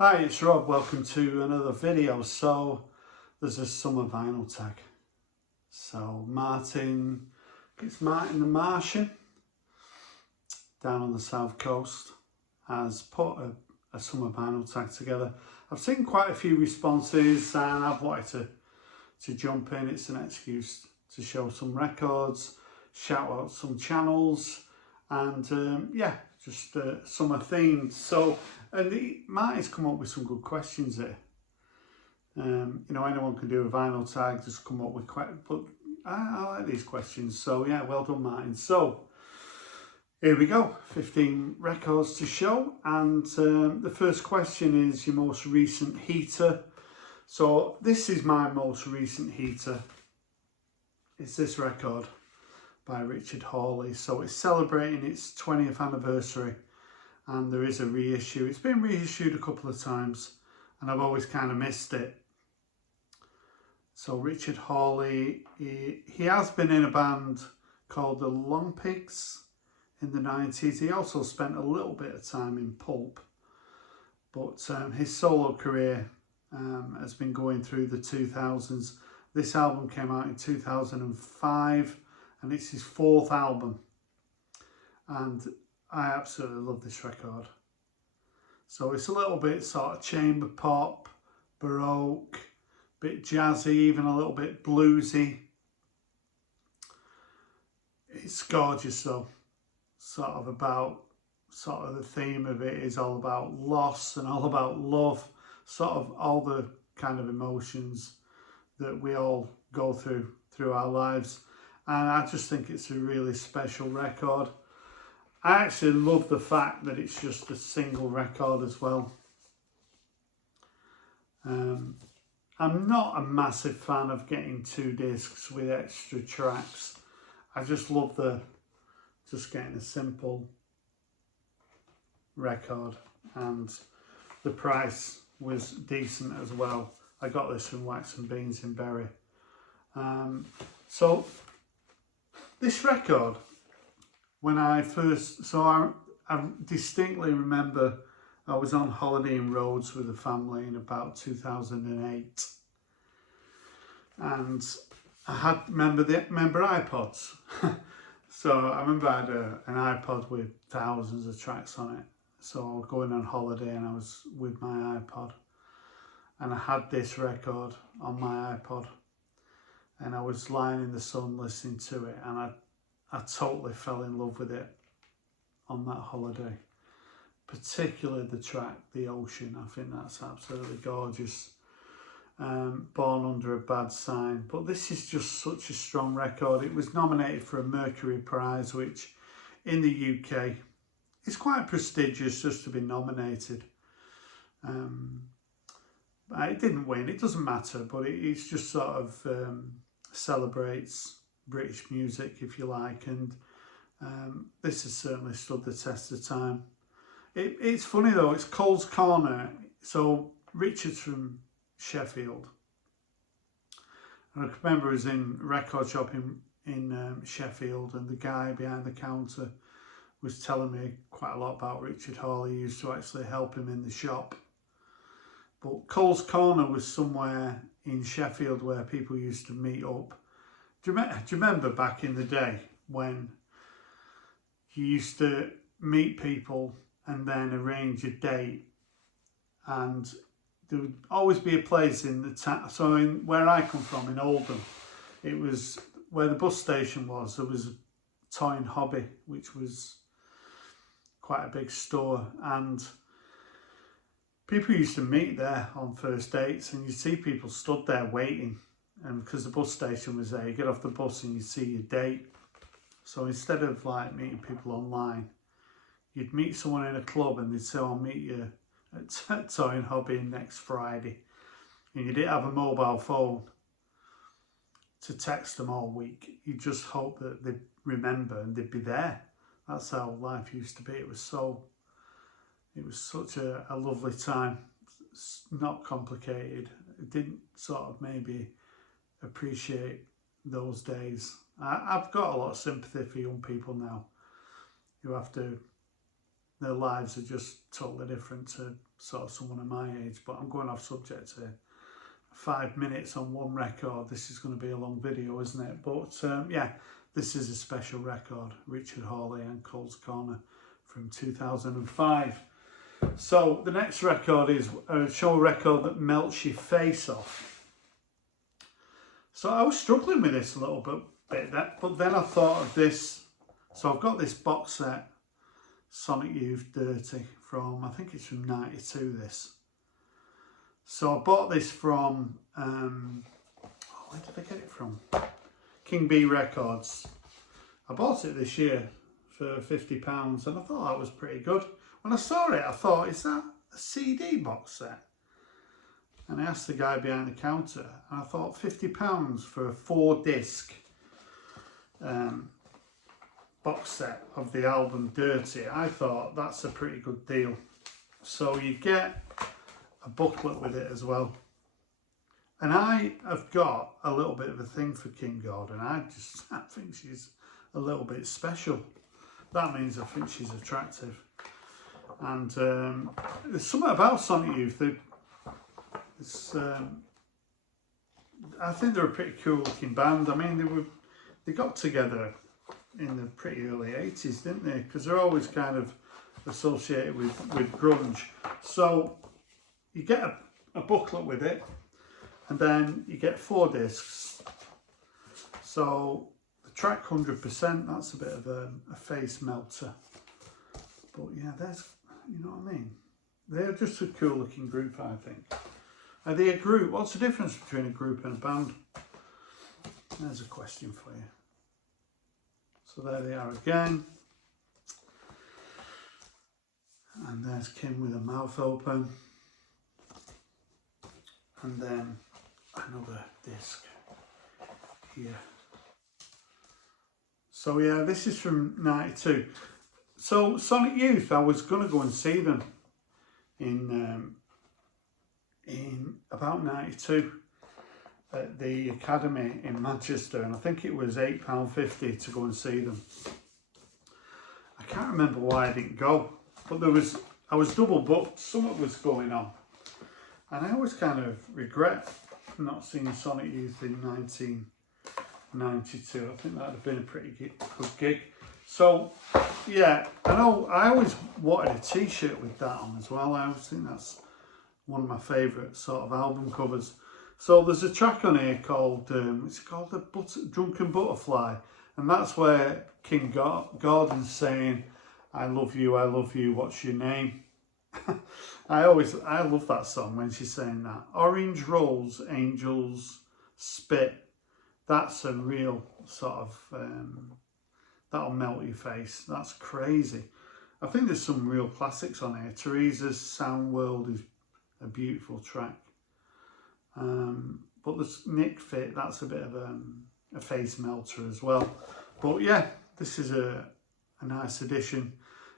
Hi, it's Rob. Welcome to another video. So there's a summer vinyl tag. So it's Martin the Martian down on the south coast has put a summer vinyl tag together. I've seen quite a few responses and I've wanted to jump in. It's an excuse to show some records, shout out some channels, and just summer themed. So, and Marty's come up with some good questions here. Anyone can do a vinyl tag, just come up with questions, but I like these questions. So yeah, well done, Martin. So here we go, 15 records to show, and the first question is your most recent heater. So this is my most recent heater. It's this record by Richard Hawley. So it's celebrating its 20th anniversary, and there is a reissue. It's been reissued a couple of times and I've always kind of missed it. So Richard Hawley, he has been in a band called the Long Pigs in the 90s. He also spent a little bit of time in Pulp, but his solo career has been going through the 2000s. This album came out in 2005 and it's his fourth album, and I absolutely love this record. So it's a little bit sort of chamber pop, baroque, bit jazzy, even a little bit bluesy. It's gorgeous though. Sort of the theme of it is all about loss and all about love, sort of all the kind of emotions that we all go through our lives. And I just think it's a really special record. I actually love the fact that it's just a single record as well. I'm not a massive fan of getting 2 discs with extra tracks. I just love just getting a simple record, and the price was decent as well. I got this from Wax and Beans in Bury. So this record, I distinctly remember I was on holiday in Rhodes with the family in about 2008, and I had remember iPods. So I remember I had an iPod with thousands of tracks on it. So I was going on holiday and I was with my iPod, and I had this record on my iPod, and I was lying in the sun listening to it, and I totally fell in love with it on that holiday. Particularly the track, The Ocean. I think that's absolutely gorgeous. Born Under a Bad Sign. But this is just such a strong record. It was nominated for a Mercury Prize, which in the UK is quite prestigious just to be nominated. It didn't win, it doesn't matter, but it's just sort of celebrates British music, if you like, and this has certainly stood the test of time. It's funny though, it's Cole's Corner. So Richard's from Sheffield, and I remember I was in a record shop in Sheffield, and the guy behind the counter was telling me quite a lot about Richard Hawley. He used to actually help him in the shop. But Cole's Corner was somewhere in Sheffield where people used to meet up. Do you remember back in the day when you used to meet people and then arrange a date, and there would always be a place in the town. So in where I come from, in Oldham, it was where the bus station was. There was a Toy and Hobby, which was quite a big store, and people used to meet there on first dates, and you'd see people stood there waiting, and because the bus station was there, you get off the bus and you see your date. So instead of like meeting people online, you'd meet someone in a club and they'd say, I'll meet you at Toy and Hobby next Friday. And you didn't have a mobile phone to text them all week. You just hope that they'd remember and they'd be there. That's how life used to be. It was such a lovely time. It's not complicated. It didn't sort of maybe appreciate those days. I've got a lot of sympathy for young people now who have to their lives are just totally different to sort of someone of my age. But I'm going off subject here. 5 minutes on one record. This is going to be a long video, isn't it? But yeah, this is a special record, Richard Hawley and Cole's Corner from 2005. So the next record is a show record that melts your face off. So I was struggling with this a little bit, but then I thought of this. So I've got this box set, Sonic Youth Dirty, from, I think it's from 92, this. So I bought this from, where did I get it from? King B Records. I bought it this year for £50 and I thought that was pretty good. When I saw it, I thought, is that a CD box set? And I asked the guy behind the counter, and I thought £50 for a 4-disc box set of the album Dirty. I thought that's a pretty good deal. So you get a booklet with it as well. And I have got a little bit of a thing for Kim Gordon. I think she's a little bit special. That means I think she's attractive. And there's something about Sonic Youth. I think they're a pretty cool looking band. I mean, they got together in the pretty early 80s, didn't they? Because they're always kind of associated with grunge. So you get a booklet with it, and then you get 4 discs. So the track 100%, that's a bit of a face melter. But yeah, you know what I mean? They're just a cool looking group, I think. Are they a group? What's the difference between a group and a band? There's a question for you. So there they are again. And there's Kim with her mouth open. And then another disc here. So yeah, this is from 92. So Sonic Youth, I was going to go and see them in about 92 at the Academy in Manchester, and I think it was £8.50 to go and see them. I can't remember why I didn't go, but I was double booked, something was going on, and I always kind of regret not seeing Sonic Youth in 1992. I think that would have been a pretty good gig. So yeah, I know I always wanted a t-shirt with that on as well. I always think that's one of my favourite sort of album covers. So there's a track on here called, it's called The Drunken Butterfly, and that's where Kim Gordon's saying, I love you, what's your name? I love that song when she's saying that. Orange rolls, angels spit. That's a real sort of, that'll melt your face. That's crazy. I think there's some real classics on here. Teresa's Sound World is a beautiful track. But there's Nick Fit, that's a bit of a face melter as well. But yeah, this is a nice addition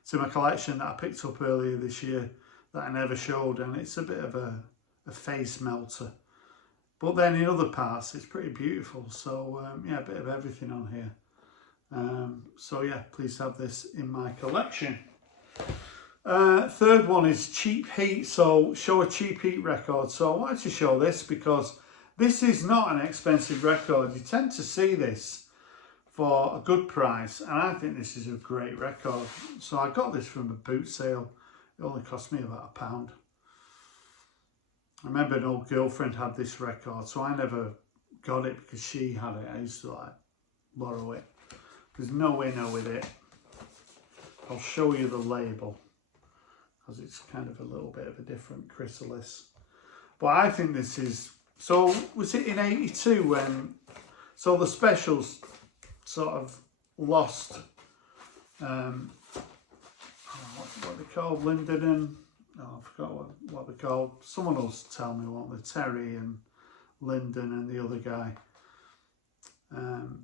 to my collection that I picked up earlier this year that I never showed, and it's a bit of a face melter. But then in other parts, it's pretty beautiful. So yeah, a bit of everything on here. So yeah, please have this in my collection. Third one is Cheap Heat. So show a Cheap Heat record. So I wanted to show this because this is not an expensive record. You tend to see this for a good price, and I think this is a great record. So I got this from a boot sale. It only cost me about £1. I remember an old girlfriend had this record, so I never got it because she had it. I used to like borrow it. There's no winner with it. I'll show you the label because it's kind of a little bit of a different chrysalis. But I think this is, so was it in 82 when, so the Specials sort of lost, what they called, Lyndon and, oh, I forgot what they're called. Someone else tell me what they're, Terry and Lyndon and the other guy.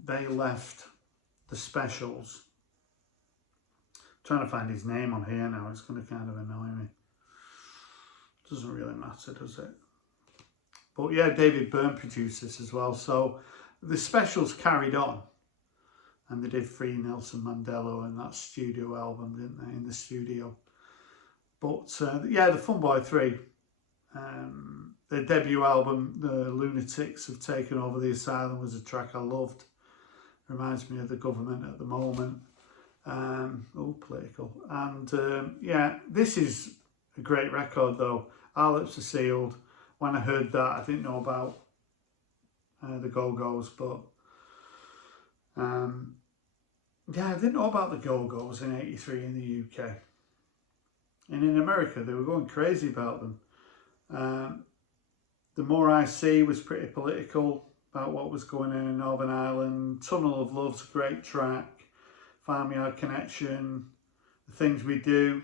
They left the Specials. I'm trying to find his name on here now, it's going to kind of annoy me. Doesn't really matter, does it? But yeah, David Byrne produced this as well. So the Specials carried on, and they did Free Nelson Mandela and that studio album, didn't they, in the studio. But yeah, the Fun Boy 3, their debut album, The Lunatics Have Taken Over the Asylum, was a track I loved. Reminds me of the government at the moment. Political. And yeah, this is a great record though. Our Lips Are Sealed. When I heard that, I didn't know about the Go-Go's, but yeah, I didn't know about the Go-Go's in '83 in the UK. And in America, they were going crazy about them. The More I See was pretty political about what was going on in Northern Ireland. Tunnel of Love's a great track. Farmyard Connection, The Things We Do,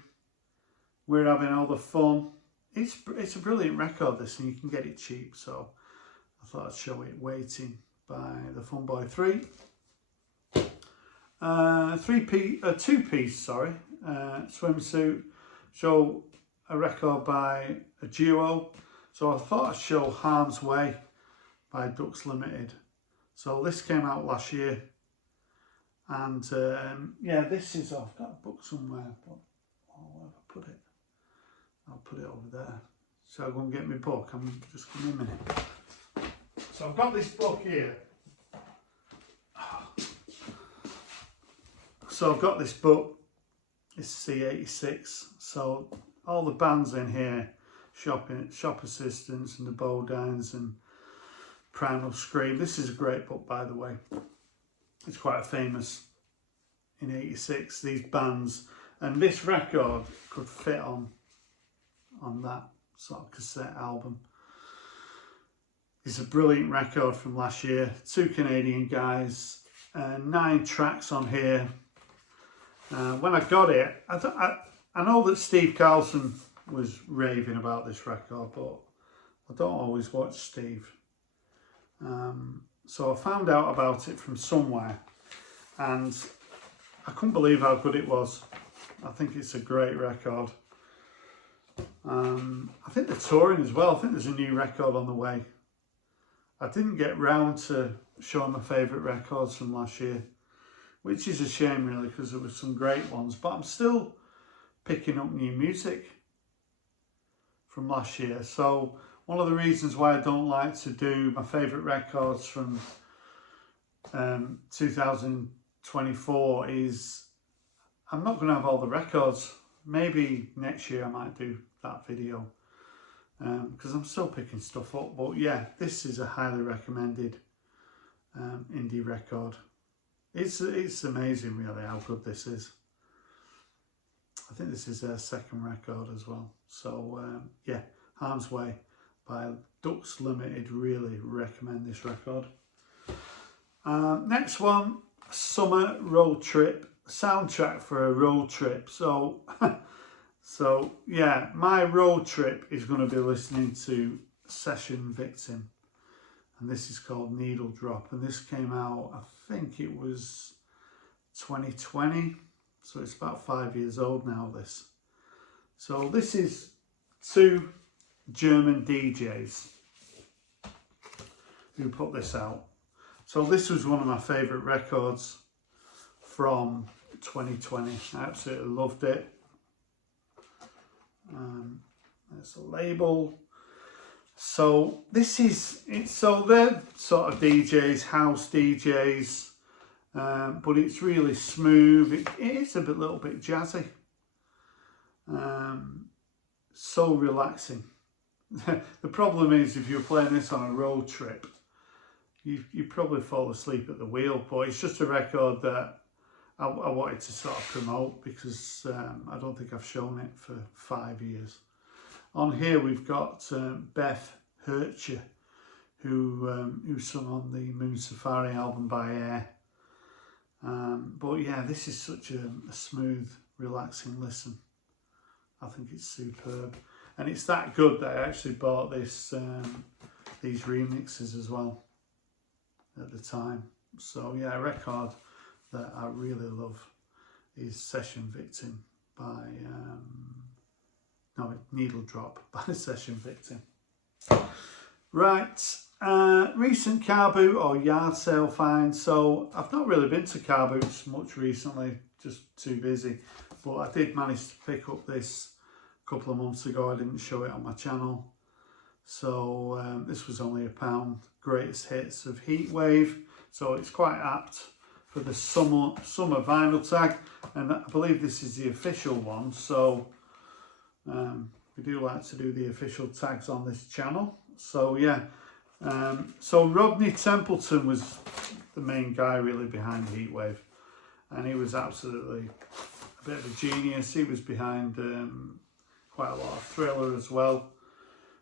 We're Having All the Fun. It's a brilliant record, this, and you can get it cheap, so I thought I'd show it. Waiting by the Fun Boy 3. Two-piece, Swimsuit. Show a record by a duo. So I thought I'd show Harm's Way by Ducks Limited. So this came out last year. And yeah, this is, I've got a book somewhere, but where have I put it? I'll put it over there. So I'll go and get my book. I'm just give me a minute. So I've got this book here. So I've got this book. It's C86. So all the bands in here, Shop Assistants and the Bodines and Primal Scream. This is a great book, by the way. It's quite famous in '86, these bands, and this record could fit on that sort of cassette album. It's a brilliant record from last year. 2 Canadian guys, 9 tracks on here. When I got it, I know that Steve Carlson was raving about this record, but I don't always watch Steve. So I found out about it from somewhere, and I couldn't believe how good it was. I think it's a great record. I think they're touring as well. I think there's a new record on the way. I didn't get round to showing my favourite records from last year, which is a shame really, because there were some great ones, but I'm still picking up new music from last year. So one of the reasons why I don't like to do my favourite records from 2024 is I'm not going to have all the records. Maybe next year I might do that video because I'm still picking stuff up. But yeah, this is a highly recommended indie record. It's amazing really how good this is. I think this is their second record as well. So yeah, Harm's Way by Ducks Limited. Really recommend this record. Next one, Summer Road Trip, soundtrack for a road trip. So so yeah, my road trip is going to be listening to Session Victim, and this is called Needle Drop, and this came out, I think it was 2020, so it's about 5 years old now, this. So this is 2 German DJs who put this out. So this was one of my favourite records from 2020. I absolutely loved it. There's a label. So this is it. So they're sort of DJs, house DJs, but it's really smooth. It is a little bit jazzy. So relaxing. The problem is if you're playing this on a road trip, you probably fall asleep at the wheel. But it's just a record that I wanted to sort of promote because I don't think I've shown it for 5 years. On here we've got Beth Hercher, who sung on the Moon Safari album by Air. But yeah, this is such a smooth, relaxing listen. I think it's superb, and it's that good that I actually bought this these remixes as well at the time. So yeah, a record that I really love is Session Victim by Needle Drop by Session Victim. Right, recent car boot or yard sale find. So I've not really been to car boots much recently, just too busy, but I did manage to pick up this couple of months ago. I didn't show it on my channel. So this was only £1. Greatest hits of Heatwave. So it's quite apt for the summer vinyl tag. And I believe this is the official one. So we do like to do the official tags on this channel. So yeah. So Rodney Templeton was the main guy really behind Heatwave. And he was absolutely a bit of a genius. He was behind quite a lot of Thriller as well.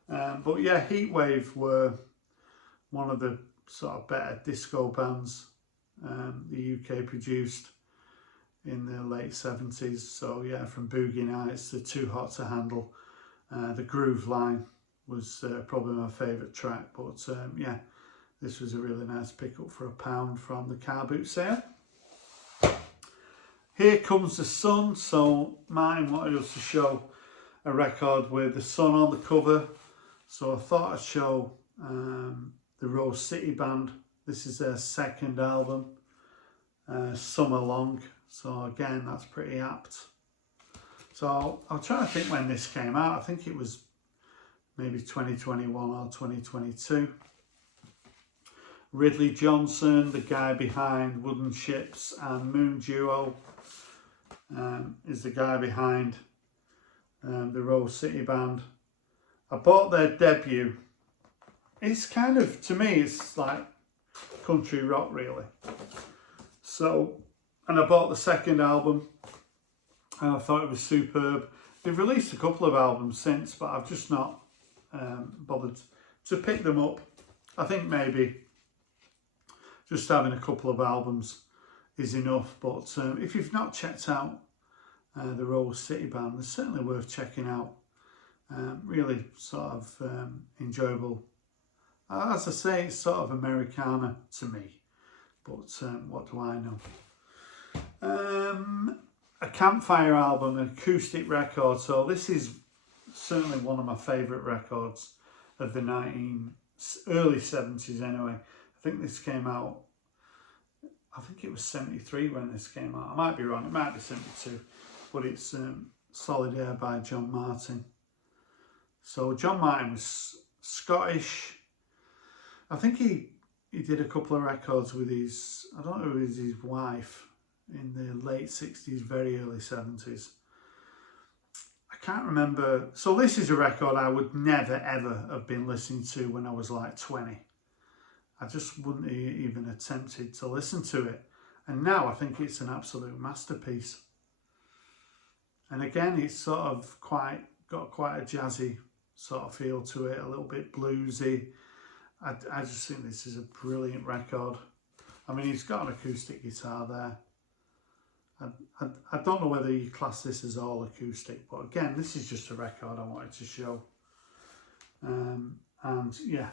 But yeah, Heatwave were one of the sort of better disco bands the UK produced in the late 70s. So yeah, from Boogie Nights to Too Hot to Handle, the Groove Line was probably my favourite track. But yeah, this was a really nice pickup for £1 from the car boot sale. Here Comes the Sun. So Martin wanted us to show a record with the sun on the cover. So I thought I'd show the Rose City Band. This is their second album, Summer Long. So again, that's pretty apt. So I'll try to think when this came out. I think it was maybe 2021 or 2022. Ridley Johnson, the guy behind Wooden Ships and Moon Duo, is the guy behind the Rose City Band. I bought their debut. It's kind of, to me, it's like country rock really. So, and I bought the second album and I thought it was superb. They've released a couple of albums since, but I've just not bothered to pick them up. I think maybe just having a couple of albums is enough. But if you've not checked out the Rose City Band, they're certainly worth checking out. Really sort of enjoyable. As I say, it's sort of Americana to me, but what do I know? A Campfire album, an acoustic record. So this is certainly one of my favourite records of the early 70s anyway. I think this came out, I think it was 73 when this came out. I might be wrong, it might be 72, but it's Solid Air by John Martin. So John Martin was Scottish. I think he did a couple of records with his, I don't know if it was his wife, in the late 60s, very early 70s. I can't remember. So this is a record I would never ever have been listening to when I was like 20. I just wouldn't even attempted to listen to it. And now I think it's an absolute masterpiece. And again, it's sort of got quite a jazzy sort of feel to it, a little bit bluesy. I just think this is a brilliant record. I mean, he's got an acoustic guitar there. I don't know whether you class this as all acoustic, but again, this is just a record I wanted to show. And yeah,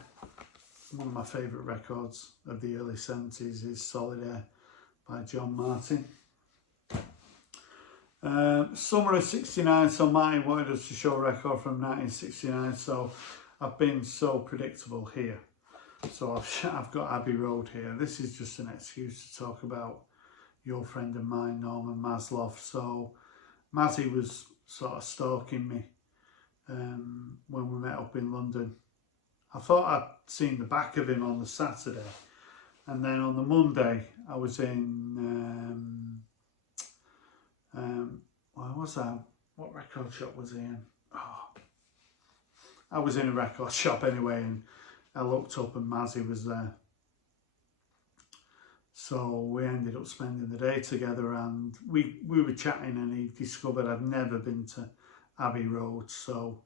one of my favourite records of the early 70s is Solid Air by John Martin. Summer of 69, so Martin wanted us to show a record from 1969, so I've been so predictable here. So I've got Abbey Road here. This is just an excuse to talk about your friend of mine, Norman Masloff. So Mazzy was sort of stalking me when we met up in London. I thought I'd seen the back of him on the Saturday, and then on the Monday I was in where was I? What record shop was he in? Oh, I was in a record shop anyway, and I looked up and Mazzy was there. So we ended up spending the day together, and we were chatting, and he discovered I'd never been to Abbey Road, so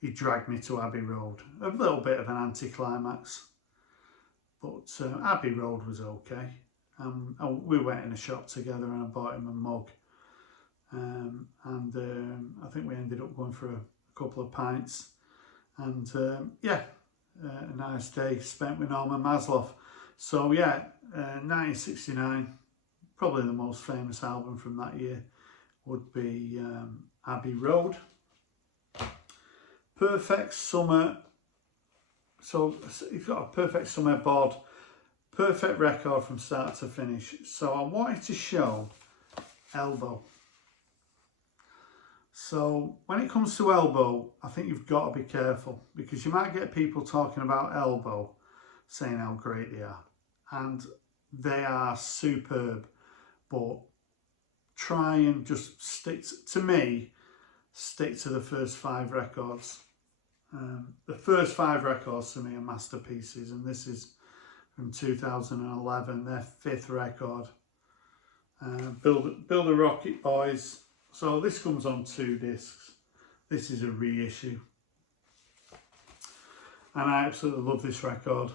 he dragged me to Abbey Road. A little bit of an anticlimax, but Abbey Road was okay. We went in a shop together and I bought him a mug. I think we ended up going for a couple of pints. And yeah, a nice day spent with Norman Masloff. So yeah, 1969, probably the most famous album from that year would be Abbey Road. Perfect Summer. So you've got a Perfect Summer board, perfect record from start to finish. So I wanted to show Elbow. So when it comes to Elbow, I think you've got to be careful, because you might get people talking about Elbow saying how great they are, and they are superb, but try and just stick to the first 5 records. The first 5 records to me are masterpieces, and this is from 2011, their 5th record. Build a Rocket Boys. So this comes on 2 discs. This is a reissue, and I absolutely love this record.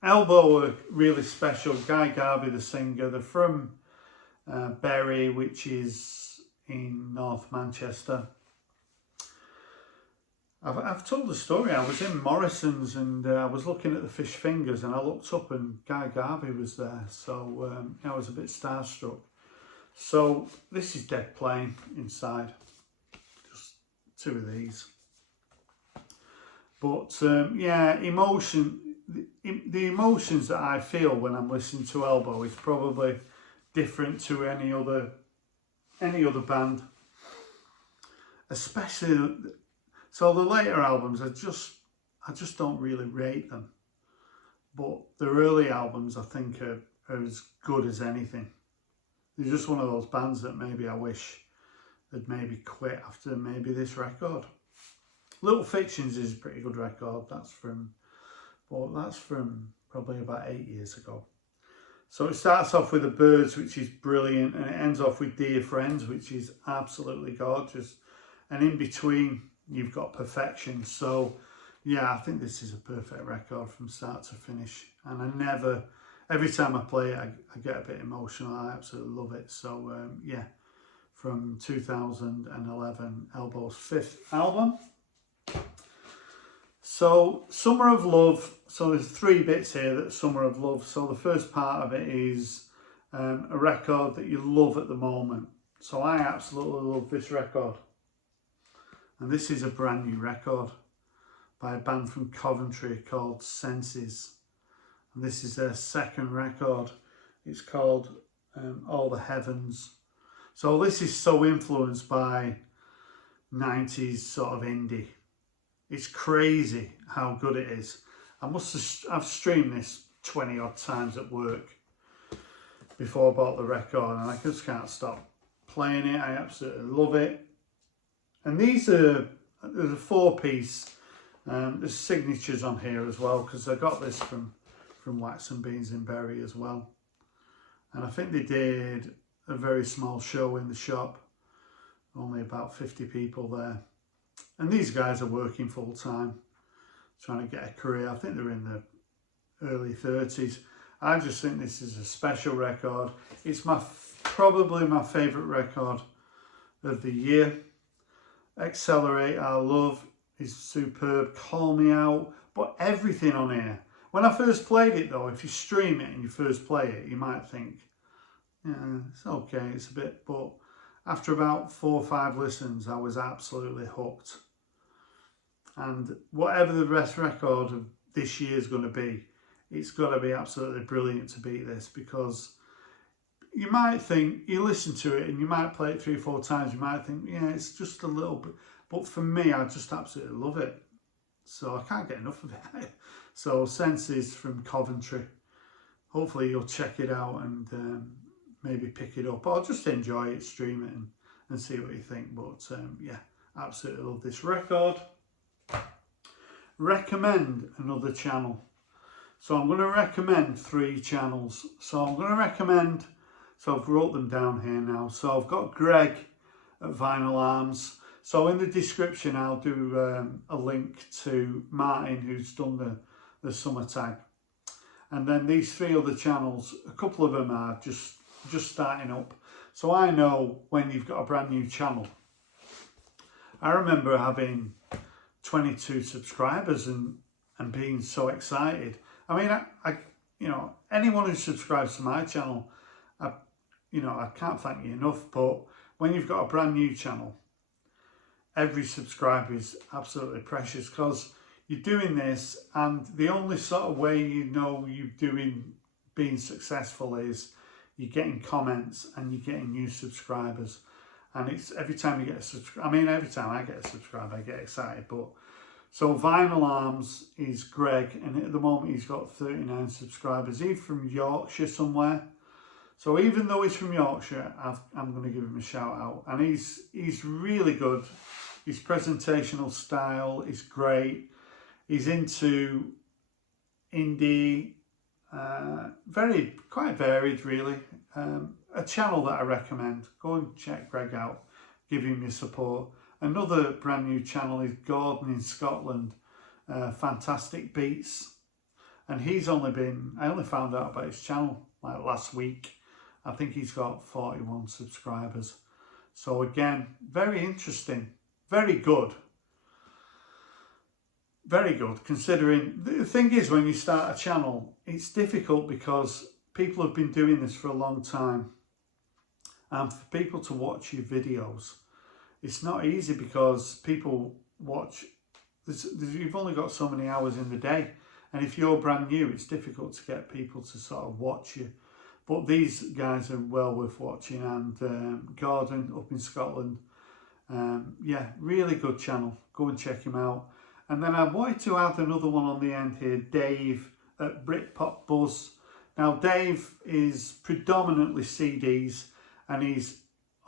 Elbow are really special. Guy Garvey, the singer, they're from Bury, which is in North Manchester. I've told the story. I was in Morrison's and I was looking at the Fish Fingers, and I looked up and Guy Garvey was there. So I was a bit starstruck. So this is dead plain inside. Just 2 of these. But yeah, the emotions that I feel when I'm listening to Elbow is probably different to any other band. Especially, so the later albums, I just don't really rate them. But the early albums, I think, are as good as anything. They're just one of those bands that maybe I wish had maybe quit after maybe this record. Little Fictions is a pretty good record. That's from probably about 8 years ago. So it starts off with The Birds, which is brilliant, and it ends off with Dear Friends, which is absolutely gorgeous. And in between, you've got Perfection. So yeah, I think this is a perfect record from start to finish. And every time I play it, I get a bit emotional. I absolutely love it. So yeah, from 2011, Elbow's 5th album. So Summer of Love. So there's 3 bits here that Summer of Love. So the first part of it is a record that you love at the moment. So I absolutely love this record. And this is a brand new record by a band from Coventry called Senses. And this is their 2nd record. It's called All the Heavens. So this is so influenced by 90s sort of indie. It's crazy how good it is. I've streamed this 20 odd times at work before I bought the record, and I just can't stop playing it. I absolutely love it. And there's a 4-piece. There's signatures on here as well, because I got this from Wax and Beans in Bury as well. And I think they did a very small show in the shop. Only about 50 people there. And these guys are working full time, trying to get a career. I think they're in the early 30s. I just think this is a special record. It's probably my favourite record of the year. Accelerate Our Love is superb. Call Me Out. But everything on here. When I first played it though, if you stream it and you first play it, you might think, yeah, it's okay, it's a bit, but after about 4 or 5 listens, I was absolutely hooked. And whatever the rest record of this year is going to be, it's got to be absolutely brilliant to beat this, because you might think, you listen to it and you might play it 3 or 4 times, you might think, yeah, it's just a little bit, but for me, I just absolutely love it. So I can't get enough of it. So Senses from Coventry. Hopefully you'll check it out and maybe pick it up, or just enjoy it, stream it and see what you think. But yeah, absolutely love this record. Recommend another channel. So I'm going to recommend 3 channels. So I'm going to recommend, so I've wrote them down here now. So I've got Greg at Vinyl Arms. So in the description I'll do a link to Martin, who's done the summer tag. And then these 3 other channels, a couple of them are just starting up. So I know when you've got a brand new channel. I remember having 22 subscribers and being so excited. I mean, I you know, anyone who subscribes to my channel, you know, I can't thank you enough. But when you've got a brand new channel, every subscriber is absolutely precious, because you're doing this, and the only sort of way you know you're being successful is you're getting comments and you're getting new subscribers. and it's every time you get a subscribe. I mean, every time I get a subscriber, I get excited. But so Vinyl Arms is Greg, and at the moment he's got 39 subscribers. He's from Yorkshire somewhere. So even though he's from Yorkshire, I'm going to give him a shout out. And he's really good. His presentational style is great. He's into indie, quite varied really. A channel that I recommend. Go and check Greg out. Give him your support. Another brand new channel is Gordon in Scotland. Fantastic Beats. And I only found out about his channel like last week. I think he's got 41 subscribers. So again, very interesting, very good. Very good, considering, the thing is, when you start a channel, it's difficult because people have been doing this for a long time. And for people to watch your videos, it's not easy because people watch, you've only got so many hours in the day. And if you're brand new, it's difficult to get people to sort of watch you. But these guys are well worth watching, and Gordon up in Scotland, yeah, really good channel. Go and check him out. And then I wanted to add another one on the end here, Dave at Britpop Buzz. Now Dave is predominantly CDs, and he's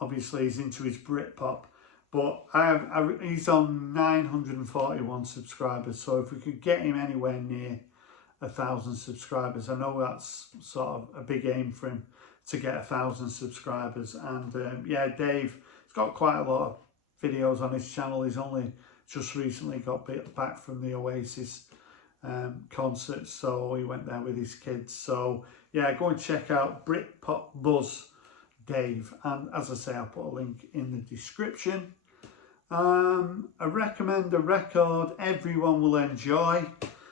into his Britpop, but he's on 941 subscribers. So if we could get him anywhere near 1,000 subscribers, I know that's sort of a big aim for him to get 1,000 subscribers. And yeah, Dave has got quite a lot of videos on his channel. He's only just recently got back from the Oasis concert, so he went there with his kids. So yeah, go and check out Britpop Buzz Dave, and as I say, I'll put a link in the description. I recommend a record everyone will enjoy.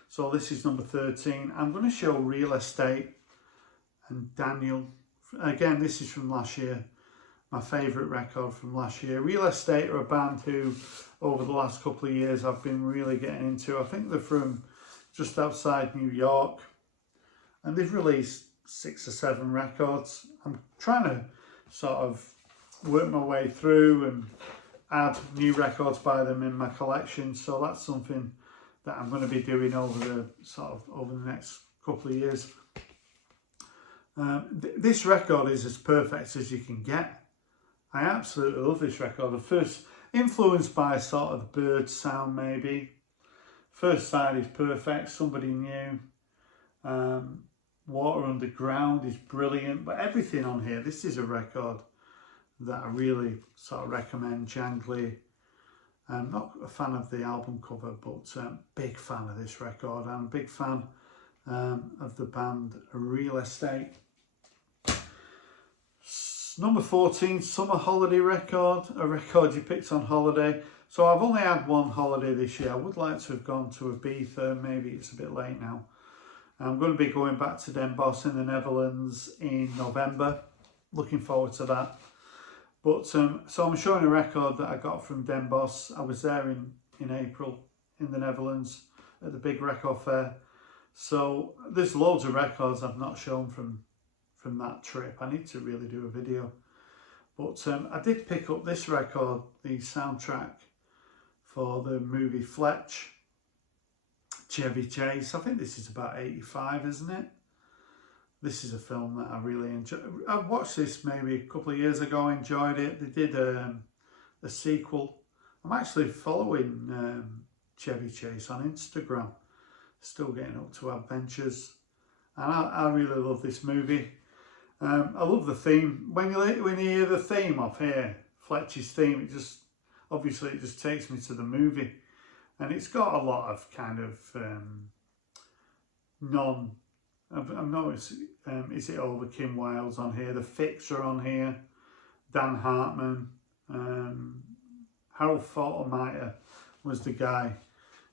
So this is number 13. I'm going to show Real Estate and Daniel. Again, this is from last year. My favourite record from last year. Real Estate are a band who, over the last couple of years, I've been really getting into. I think they're from just outside New York. And they've released 6 or 7 records. I'm trying to sort of work my way through and add new records by them in my collection. So that's something that I'm going to be doing over the next couple of years. This record is as perfect as you can get. I absolutely love this record. The first, influenced by sort of the bird sound maybe. First side is perfect, Somebody New. Water Underground is brilliant, but everything on here, this is a record that I really sort of recommend. Jangly. I'm not a fan of the album cover, but big fan of this record. I'm a big fan of the band Real Estate. Number 14, Summer Holiday record, a record you picked on holiday. So I've only had one holiday this year. I would like to have gone to Ibiza, maybe it's a bit late now. I'm going to be going back to Den Bosch in the Netherlands in November. Looking forward to that. But so I'm showing a record that I got from Den Bosch. I was there in April in the Netherlands at the big record fair. So there's loads of records I've not shown from that trip. I need to really do a video. But I did pick up this record, the soundtrack for the movie Fletch, Chevy Chase. I think this is about 85, isn't it? This is a film that I really enjoy. I watched this maybe a couple of years ago, enjoyed it. They did a sequel. I'm actually following Chevy Chase on Instagram. Still getting up to adventures. And I really love this movie. I love the theme. When you hear the theme off here, Fletcher's theme, it just takes me to the movie. And it's got a lot of kind of I've noticed, Is It Over, Kim Wilde's on here, The Fix are on here, Dan Hartman, Harold Faltermeyer was the guy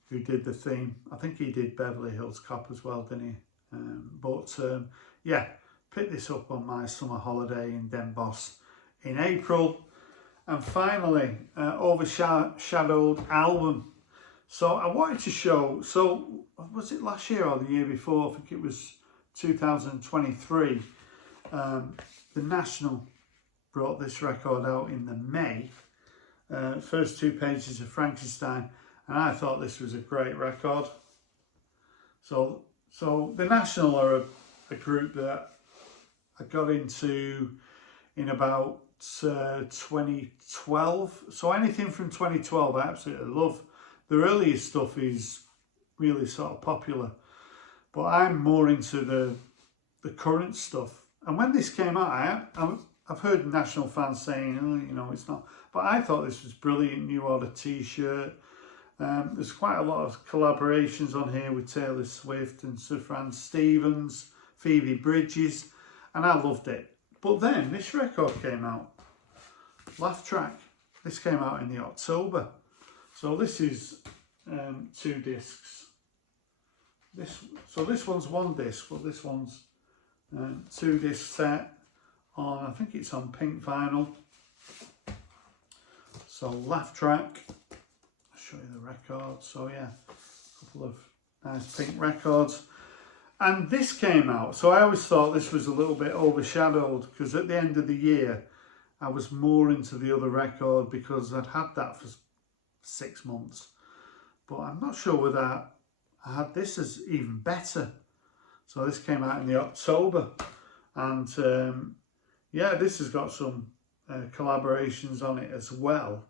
who did the theme. I think he did Beverly Hills Cop as well, didn't he? Yeah, picked this up on my summer holiday in Den Bosch in April. And finally, Overshadowed album. So I wanted to show, was it last year or the year before? I think it was 2023. The National brought this record out in the May. First 2 pages of Frankenstein, and I thought this was a great record. So the National are a group that I got into in about 2012. So anything from 2012 I absolutely love. The earlier stuff is really sort of popular, but I'm more into the current stuff. And when this came out, I've heard National fans saying, oh, you know, it's not, but I thought this was brilliant. New Order t-shirt. There's quite a lot of collaborations on here with Taylor Swift and Sufjan Stevens, Phoebe Bridgers, and I loved it. But then this record came out, Laugh Track. This came out in the October. So this is 2 discs. So this one's 1 disc, but this one's 2 disc set on, I think it's on pink vinyl. So Laugh Track. I'll show you the record. So yeah, a couple of nice pink records. And this came out, so I always thought this was a little bit overshadowed, because at the end of the year I was more into the other record because I'd had that for 6 months. But I'm not sure whether I had this as even better. So this came out in the October, and yeah, this has got some collaborations on it as well.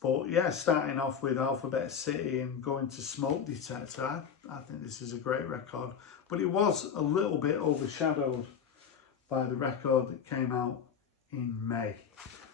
But yeah, starting off with Alphabet City and going to Smoke Detector, I think this is a great record. But it was a little bit overshadowed by the record that came out in May.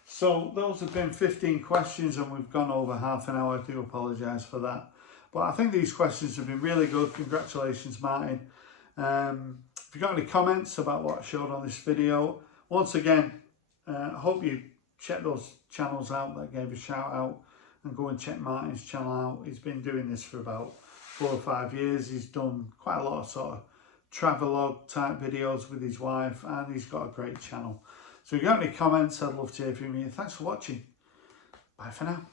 So those have been 15 questions, and we've gone over half an hour. I do apologise for that. But I think these questions have been really good. Congratulations, Martin. If you've got any comments about what I showed on this video, once again, I hope you check those channels out that gave a shout out, and go and check Martin's channel out. He's been doing this for about 4 or 5 years. He's done quite a lot of sort of travelogue type videos with his wife, and he's got a great channel. So if you've got any comments, I'd love to hear from you. Thanks for watching. Bye for now.